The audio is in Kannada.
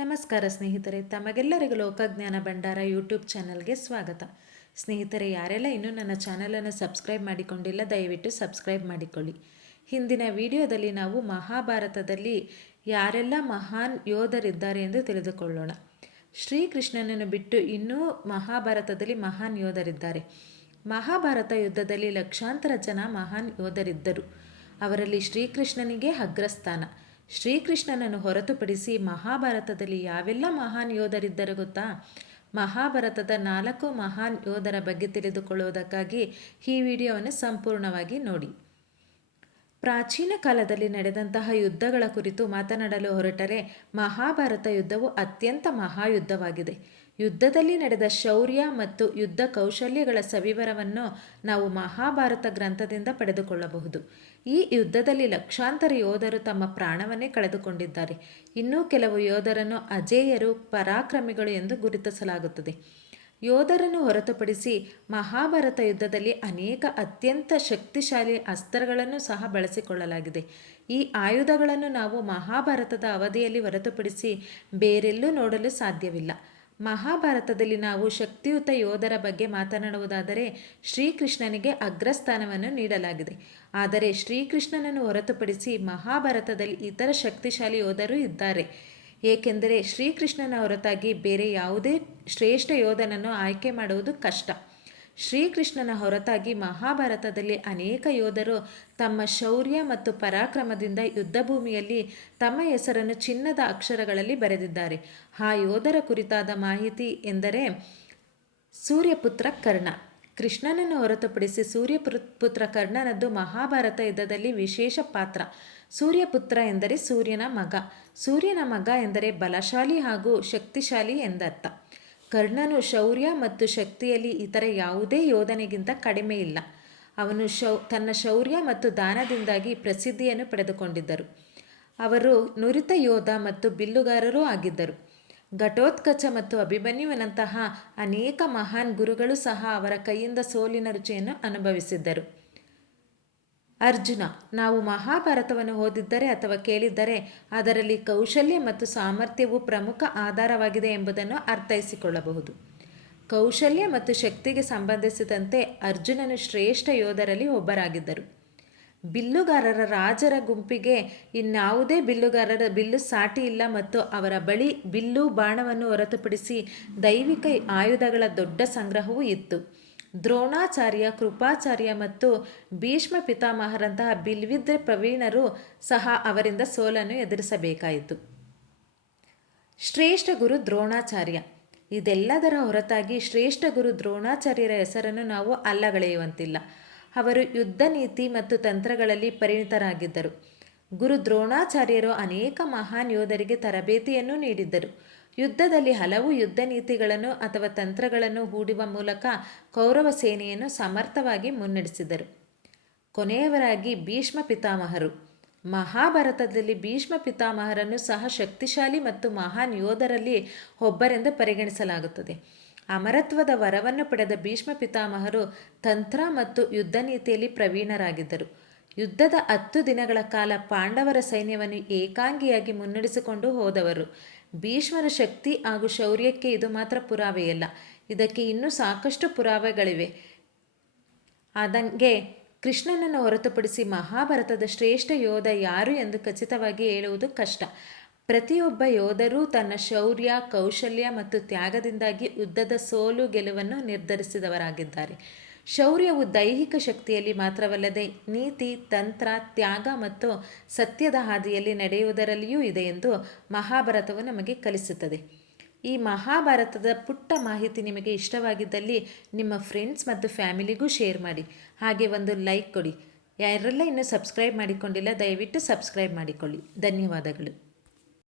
ನಮಸ್ಕಾರ ಸ್ನೇಹಿತರೆ, ತಮಗೆಲ್ಲರಿಗೂ ಲೋಕಜ್ಞಾನ ಭಂಡಾರ ಯೂಟ್ಯೂಬ್ ಚಾನಲ್ಗೆ ಸ್ವಾಗತ. ಸ್ನೇಹಿತರೆ, ಯಾರೆಲ್ಲ ಇನ್ನೂ ನನ್ನ ಚಾನಲನ್ನು ಸಬ್ಸ್ಕ್ರೈಬ್ ಮಾಡಿಕೊಂಡಿಲ್ಲ, ದಯವಿಟ್ಟು ಸಬ್ಸ್ಕ್ರೈಬ್ ಮಾಡಿಕೊಳ್ಳಿ. ಹಿಂದಿನ ವಿಡಿಯೋದಲ್ಲಿ ನಾವು ಮಹಾಭಾರತದಲ್ಲಿ ಯಾರೆಲ್ಲ ಮಹಾನ್ ಯೋಧರಿದ್ದಾರೆ ಎಂದು ತಿಳಿದುಕೊಳ್ಳೋಣ. ಶ್ರೀಕೃಷ್ಣನನ್ನು ಬಿಟ್ಟು ಇನ್ನೂ ಮಹಾಭಾರತದಲ್ಲಿ ಮಹಾನ್ ಯೋಧರಿದ್ದಾರೆ. ಮಹಾಭಾರತ ಯುದ್ಧದಲ್ಲಿ ಲಕ್ಷಾಂತರ ಜನ ಮಹಾನ್ ಯೋಧರಿದ್ದರು. ಅವರಲ್ಲಿ ಶ್ರೀಕೃಷ್ಣನಿಗೆ ಅಗ್ರಸ್ಥಾನ. ಶ್ರೀಕೃಷ್ಣನನ್ನು ಹೊರತುಪಡಿಸಿ ಮಹಾಭಾರತದಲ್ಲಿ ಯಾವೆಲ್ಲ ಮಹಾನ್ ಯೋಧರಿದ್ದರು ಗೊತ್ತಾ? ಮಹಾಭಾರತದ ನಾಲ್ಕು ಮಹಾನ್ ಯೋಧರ ಬಗ್ಗೆ ತಿಳಿದುಕೊಳ್ಳುವುದಕ್ಕಾಗಿ ಈ ವಿಡಿಯೋವನ್ನು ಸಂಪೂರ್ಣವಾಗಿ ನೋಡಿ. ಪ್ರಾಚೀನ ಕಾಲದಲ್ಲಿ ನಡೆದಂತಹ ಯುದ್ಧಗಳ ಕುರಿತು ಮಾತನಾಡಲು ಹೊರಟರೆ ಮಹಾಭಾರತ ಯುದ್ಧವು ಅತ್ಯಂತ ಮಹಾಯುದ್ಧವಾಗಿದೆ. ಯುದ್ಧದಲ್ಲಿ ನಡೆದ ಶೌರ್ಯ ಮತ್ತು ಯುದ್ಧ ಕೌಶಲ್ಯಗಳ ಸವಿವರವನ್ನು ನಾವು ಮಹಾಭಾರತ ಗ್ರಂಥದಿಂದ ಪಡೆದುಕೊಳ್ಳಬಹುದು. ಈ ಯುದ್ಧದಲ್ಲಿ ಲಕ್ಷಾಂತರ ಯೋಧರು ತಮ್ಮ ಪ್ರಾಣವನ್ನೇ ಕಳೆದುಕೊಂಡಿದ್ದಾರೆ. ಇನ್ನೂ ಕೆಲವು ಯೋಧರನ್ನು ಅಜೇಯರು, ಪರಾಕ್ರಮಿಗಳು ಎಂದು ಗುರುತಿಸಲಾಗುತ್ತದೆ. ಯೋಧರನ್ನು ಹೊರತುಪಡಿಸಿ ಮಹಾಭಾರತ ಯುದ್ಧದಲ್ಲಿ ಅನೇಕ ಅತ್ಯಂತ ಶಕ್ತಿಶಾಲಿ ಅಸ್ತ್ರಗಳನ್ನು ಸಹ ಬಳಸಿಕೊಳ್ಳಲಾಗಿದೆ. ಈ ಆಯುಧಗಳನ್ನು ನಾವು ಮಹಾಭಾರತದ ಅವಧಿಯಲ್ಲಿ ಹೊರತುಪಡಿಸಿ ಬೇರೆಲ್ಲೂ ನೋಡಲು ಸಾಧ್ಯವಿಲ್ಲ. ಮಹಾಭಾರತದಲ್ಲಿ ನಾವು ಶಕ್ತಿಯುತ ಯೋಧರ ಬಗ್ಗೆ ಮಾತನಾಡುವುದಾದರೆ ಶ್ರೀಕೃಷ್ಣನಿಗೆ ಅಗ್ರಸ್ಥಾನವನ್ನು ನೀಡಲಾಗಿದೆ. ಆದರೆ ಶ್ರೀಕೃಷ್ಣನನ್ನು ಹೊರತುಪಡಿಸಿ ಮಹಾಭಾರತದಲ್ಲಿ ಇತರ ಶಕ್ತಿಶಾಲಿ ಯೋಧರು ಇದ್ದಾರೆ. ಏಕೆಂದರೆ ಶ್ರೀಕೃಷ್ಣನ ಹೊರತಾಗಿ ಬೇರೆ ಯಾವುದೇ ಶ್ರೇಷ್ಠ ಯೋಧನನ್ನು ಆಯ್ಕೆ ಮಾಡುವುದು ಕಷ್ಟ. ಶ್ರೀಕೃಷ್ಣನ ಹೊರತಾಗಿ ಮಹಾಭಾರತದಲ್ಲಿ ಅನೇಕ ಯೋಧರು ತಮ್ಮ ಶೌರ್ಯ ಮತ್ತು ಪರಾಕ್ರಮದಿಂದ ಯುದ್ಧಭೂಮಿಯಲ್ಲಿ ತಮ್ಮ ಹೆಸರನ್ನು ಚಿನ್ನದ ಅಕ್ಷರಗಳಲ್ಲಿ ಬರೆದಿದ್ದಾರೆ. ಆ ಯೋಧರ ಕುರಿತಾದ ಮಾಹಿತಿ ಎಂದರೆ ಸೂರ್ಯಪುತ್ರ ಕರ್ಣ. ಕೃಷ್ಣನನ್ನು ಹೊರತುಪಡಿಸಿ ಸೂರ್ಯಪುತ್ರ ಕರ್ಣನದ್ದು ಮಹಾಭಾರತ ಯುದ್ಧದಲ್ಲಿ ವಿಶೇಷ ಪಾತ್ರ. ಸೂರ್ಯಪುತ್ರ ಎಂದರೆ ಸೂರ್ಯನ ಮಗ. ಸೂರ್ಯನ ಮಗ ಎಂದರೆ ಬಲಶಾಲಿ ಹಾಗೂ ಶಕ್ತಿಶಾಲಿ ಎಂದರ್ಥ. ಕರ್ಣನು ಶೌರ್ಯ ಮತ್ತು ಶಕ್ತಿಯಲ್ಲಿ ಇತರ ಯಾವುದೇ ಯೋಧನೆಗಿಂತ ಕಡಿಮೆ ಇಲ್ಲ. ಅವನು ಶೌ, ತನ್ನ ಶೌರ್ಯ ಮತ್ತು ದಾನದಿಂದಾಗಿ ಪ್ರಸಿದ್ಧಿಯನ್ನು ಪಡೆದುಕೊಂಡಿದ್ದರು. ಅವರು ನುರಿತ ಯೋಧ ಮತ್ತು ಬಿಲ್ಲುಗಾರರೂ ಆಗಿದ್ದರು. ಘಟೋತ್ಕಚ ಮತ್ತು ಅಭಿಮನ್ಯುವಿನಂತಹ ಅನೇಕ ಮಹಾನ್ ಗುರುಗಳು ಸಹ ಅವರ ಕೈಯಿಂದ ಸೋಲಿನ ರುಚಿಯನ್ನು ಅನುಭವಿಸಿದ್ದರು. ಅರ್ಜುನ, ನಾವು ಮಹಾಭಾರತವನ್ನು ಓದಿದ್ದರೆ ಅಥವಾ ಕೇಳಿದ್ದರೆ ಅದರಲ್ಲಿ ಕೌಶಲ್ಯ ಮತ್ತು ಸಾಮರ್ಥ್ಯವು ಪ್ರಮುಖ ಆಧಾರವಾಗಿದೆ ಎಂಬುದನ್ನು ಅರ್ಥೈಸಿಕೊಳ್ಳಬಹುದು. ಕೌಶಲ್ಯ ಮತ್ತು ಶಕ್ತಿಗೆ ಸಂಬಂಧಿಸಿದಂತೆ ಅರ್ಜುನನು ಶ್ರೇಷ್ಠ ಯೋಧರಲ್ಲಿ ಒಬ್ಬರಾಗಿದ್ದರು. ಬಿಲ್ಲುಗಾರರ ರಾಜರ ಗುಂಪಿಗೆ ಇನ್ಯಾವುದೇ ಬಿಲ್ಲುಗಾರರ ಬಿಲ್ಲು ಸಾಟಿ ಇಲ್ಲ ಮತ್ತು ಅವರ ಬಳಿ ಬಿಲ್ಲು ಬಾಣವನ್ನು ಹೊರತುಪಡಿಸಿ ದೈವಿಕ ಆಯುಧಗಳ ದೊಡ್ಡ ಸಂಗ್ರಹವೂ ಇತ್ತು. ದ್ರೋಣಾಚಾರ್ಯ, ಕೃಪಾಚಾರ್ಯ ಮತ್ತು ಭೀಷ್ಮ ಪಿತಾಮಹರಂತಹ ಬಿಲ್ವಿದ್ರೆ ಪ್ರವೀಣರು ಸಹ ಅವರಿಂದ ಸೋಲನ್ನು ಎದುರಿಸಬೇಕಾಯಿತು. ಶ್ರೇಷ್ಠ ಗುರು ದ್ರೋಣಾಚಾರ್ಯ. ಇದೆಲ್ಲದರ ಹೊರತಾಗಿ ಶ್ರೇಷ್ಠ ಗುರು ದ್ರೋಣಾಚಾರ್ಯರ ಹೆಸರನ್ನು ನಾವು ಅಲ್ಲಗಳೆಯುವಂತಿಲ್ಲ. ಅವರು ಯುದ್ಧ ನೀತಿ ಮತ್ತು ತಂತ್ರಗಳಲ್ಲಿ ಪರಿಣಿತರಾಗಿದ್ದರು. ಗುರು ದ್ರೋಣಾಚಾರ್ಯರು ಅನೇಕ ಮಹಾನ್ ಯೋಧರಿಗೆ ತರಬೇತಿಯನ್ನು ನೀಡಿದ್ದರು. ಯುದ್ಧದಲ್ಲಿ ಹಲವು ಯುದ್ಧ ನೀತಿಗಳನ್ನು ಅಥವಾ ತಂತ್ರಗಳನ್ನು ಹೂಡುವ ಮೂಲಕ ಕೌರವ ಸೇನೆಯನ್ನು ಸಮರ್ಥವಾಗಿ ಮುನ್ನಡೆಸಿದರು. ಕೊನೆಯವರಾಗಿ ಭೀಷ್ಮ ಪಿತಾಮಹರು. ಮಹಾಭಾರತದಲ್ಲಿ ಭೀಷ್ಮ ಪಿತಾಮಹರನ್ನು ಸಹ ಶಕ್ತಿಶಾಲಿ ಮತ್ತು ಮಹಾನ್ ಯೋಧರಲ್ಲಿ ಒಬ್ಬರೆಂದು ಪರಿಗಣಿಸಲಾಗುತ್ತದೆ. ಅಮರತ್ವದ ವರವನ್ನು ಪಡೆದ ಭೀಷ್ಮ ಪಿತಾಮಹರು ತಂತ್ರ ಮತ್ತು ಯುದ್ಧ ನೀತಿಯಲ್ಲಿ ಪ್ರವೀಣರಾಗಿದ್ದರು. ಯುದ್ಧದ ಹತ್ತು ದಿನಗಳ ಕಾಲ ಪಾಂಡವರ ಸೈನ್ಯವನ್ನು ಏಕಾಂಗಿಯಾಗಿ ಮುನ್ನಡೆಸಿಕೊಂಡು ಹೋದವರು. ಭೀಷ್ಮರ ಶಕ್ತಿ ಹಾಗೂ ಶೌರ್ಯಕ್ಕೆ ಇದು ಮಾತ್ರ ಪುರಾವೆಯಲ್ಲ. ಇದಕ್ಕೆ ಇನ್ನೂ ಸಾಕಷ್ಟು ಪುರಾವೆಗಳಿವೆ. ಆದಂಗೆ ಕೃಷ್ಣನನ್ನು ಹೊರತುಪಡಿಸಿ ಮಹಾಭಾರತದ ಶ್ರೇಷ್ಠ ಯೋಧ ಯಾರು ಎಂದು ಖಚಿತವಾಗಿ ಹೇಳುವುದು ಕಷ್ಟ. ಪ್ರತಿಯೊಬ್ಬ ಯೋಧರೂ ತನ್ನ ಶೌರ್ಯ, ಕೌಶಲ್ಯ ಮತ್ತು ತ್ಯಾಗದಿಂದಾಗಿ ಉದ್ದದ ಸೋಲು ಗೆಲುವನ್ನು ನಿರ್ಧರಿಸಿದವರಾಗಿದ್ದಾರೆ. ಶೌರ್ಯವು ದೈಹಿಕ ಶಕ್ತಿಯಲ್ಲಿ ಮಾತ್ರವಲ್ಲದೆ ನೀತಿ, ತಂತ್ರ, ತ್ಯಾಗ ಮತ್ತು ಸತ್ಯದ ಹಾದಿಯಲ್ಲಿ ನಡೆಯುವುದರಲ್ಲಿಯೂ ಇದೆ ಎಂದು ಮಹಾಭಾರತವು ನಮಗೆ ಕಲಿಸುತ್ತದೆ. ಈ ಮಹಾಭಾರತದ ಪುಟ್ಟ ಮಾಹಿತಿ ನಿಮಗೆ ಇಷ್ಟವಾಗಿದ್ದಲ್ಲಿ ನಿಮ್ಮ ಫ್ರೆಂಡ್ಸ್ ಮತ್ತು ಫ್ಯಾಮಿಲಿಗೂ ಶೇರ್ ಮಾಡಿ. ಹಾಗೆ ಒಂದು ಲೈಕ್ ಕೊಡಿ. ಯಾರೆಲ್ಲ ಇನ್ನೂ ಸಬ್ಸ್ಕ್ರೈಬ್ ಮಾಡಿಕೊಂಡಿಲ್ಲ, ದಯವಿಟ್ಟು ಸಬ್ಸ್ಕ್ರೈಬ್ ಮಾಡಿಕೊಳ್ಳಿ. ಧನ್ಯವಾದಗಳು.